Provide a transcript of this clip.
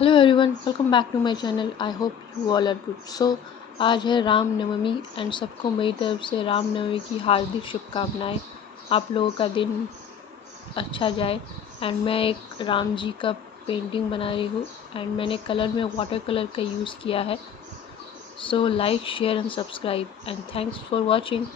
Hello everyone, welcome back to my channel. I hope you all are good. आज है रामनवमी एंड सबको मेरी तरफ से रामनवमी की हार्दिक शुभकामनाएं। आप लोगों का दिन अच्छा जाए। एंड मैं एक राम जी का पेंटिंग बना रही हूँ एंड मैंने कलर में वाटर कलर का यूज़ किया है। So like, share and subscribe and thanks for watching.